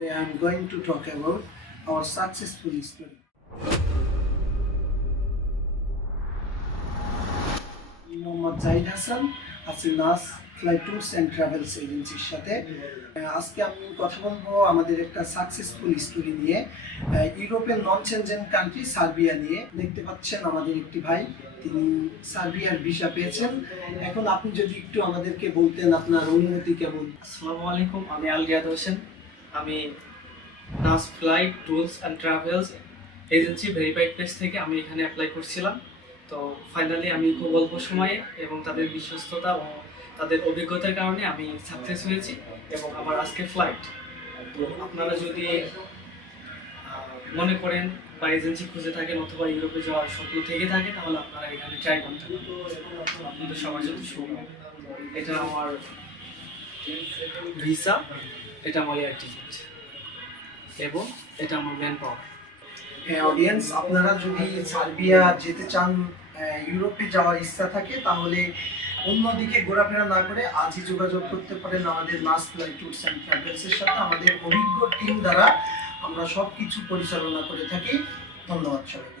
I'm going to talk about our successful story. Mohammad Zahid Hasan আছি নাস fly tours and travels এজেন্সির সাথে। আজকে আমি কথা বলবো আমাদের একটা সাকসেসফুল স্টোরি নিয়ে, ইউরোপের নন সেনজেন কান্ট্রি সার্বিয়া নিয়ে। দেখতে পাচ্ছেন আমাদের একটি ভাই, তিনি সার্বিয়ার ভিসা পেয়েছেন। এখন আপনি যদি একটু আমাদেরকে বলতেন আপনার অনুভূতি কেমন। আসসালামু আলাইকুম, আমি আলরিয়াদ হোসেন। আমি নাস flight tours and travels agency verified page থেকে আমি এখানে অ্যাপ্লাই করছিলাম। তো ফাইনালি আমি খুব অল্প সময়ে এবং তাদের বিশ্বস্ততা ও তাদের অভিজ্ঞতার কারণে আমি সাকসেস হয়েছি এবং আমার আজকে ফ্লাইট। তো আপনারা যদি মনে করেন বা এজেন্সি খুঁজে থাকেন অথবা ইউরোপে যাওয়ার স্বপ্ন থেকে থাকে, তাহলে আপনারা এখানে ট্রাই করতে পারেন। আপনাদের সবার জন্য শুভ। এটা আমার ভিসা, এটা আমার এয়ার টিকিট এবং এটা আমার ম্যান পাওয়ার। অডিয়েন্স, আপনারা যদি সার্বিয়া যেতে চান, ইউরোপে যাওয়ার ইচ্ছা থাকে, তাহলে অন্যদিকে ঘোরাফেরা না করে আজই যোগাযোগ করতে পারেন আমাদের নাস ফ্লাই ট্যুরস অ্যান্ড ট্রাভেলসের সাথে। আমাদের অভিজ্ঞ টিম দ্বারা আমরা সব কিছু পরিচালনা করে থাকি। ধন্যবাদ সবাই।